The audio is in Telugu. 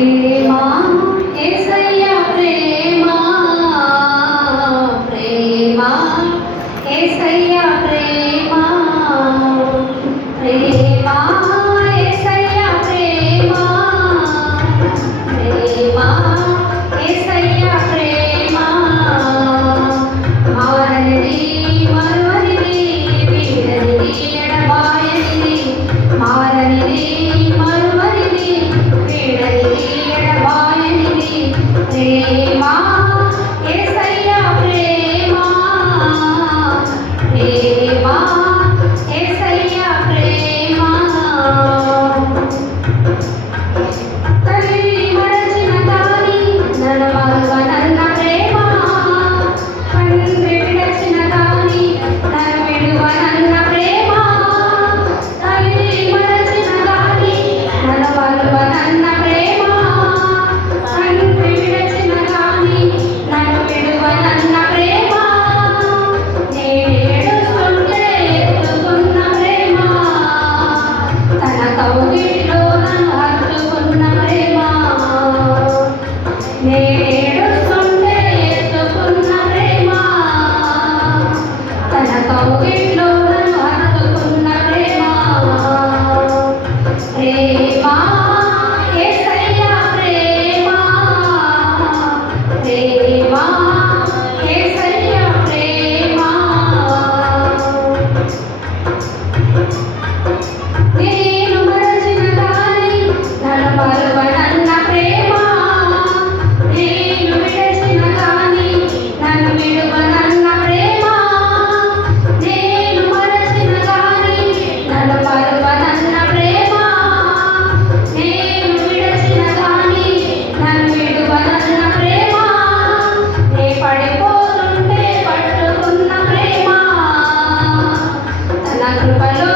ప్రేమ యేసయ్య ప్రేమ ప్రేమ యేసయ్య ప్రేమ ప్రేమ యేసయ్య ప్రేమ ప్రేమ యేసయ్య ప్రేమ మారనిది మరువనిది వీడనిది ఎడబాయనిది మారనిది మరువనిది వీడనిది ఎడబాయనిది ప్రేమ యేసయ్య ప్రేమ ప్రేమ యేసయ్య ప్రేమ తల్లి మరచిన గాని నడవగనన్న ప్రేమ తండ్రి విడచిన గాని నన్ను విడువనన్న ప్రేమ తల్లి మరచిన గాని నడవగనన్న ప్రేమ తండ్రి విడచిన గాని నన్ను విడువనన్న ప్రేమ నేడుస్తుంటే ఎత్తుకున్న ప్రేమ తన కౌగిట్లో నన్ను హత్తుకున్న ప్రేమ నేడుస్తుంటే ఎత్తుకున్న ప్రేమ తన కౌగిట్లో నన్ను హత్తుకున్న ప్రేమ ప్రేమ యేసయ్య ప్రేమ ప్రేమ యేసయ్య ప్రేమ నేను మరచిన గాని నన్ను మరువనన్న ప్రేమ నేను విడచిన గాని నన్ను విడువనన్న ప్రేమ నేను మరచిన గాని నన్ను మరువనన్న ప్రేమ నేను విడచిన గాని నన్ను విడువనన్న ప్రేమ నే పడిపోతుంటే పట్టుకున్న ప్రేమ తన కృపలో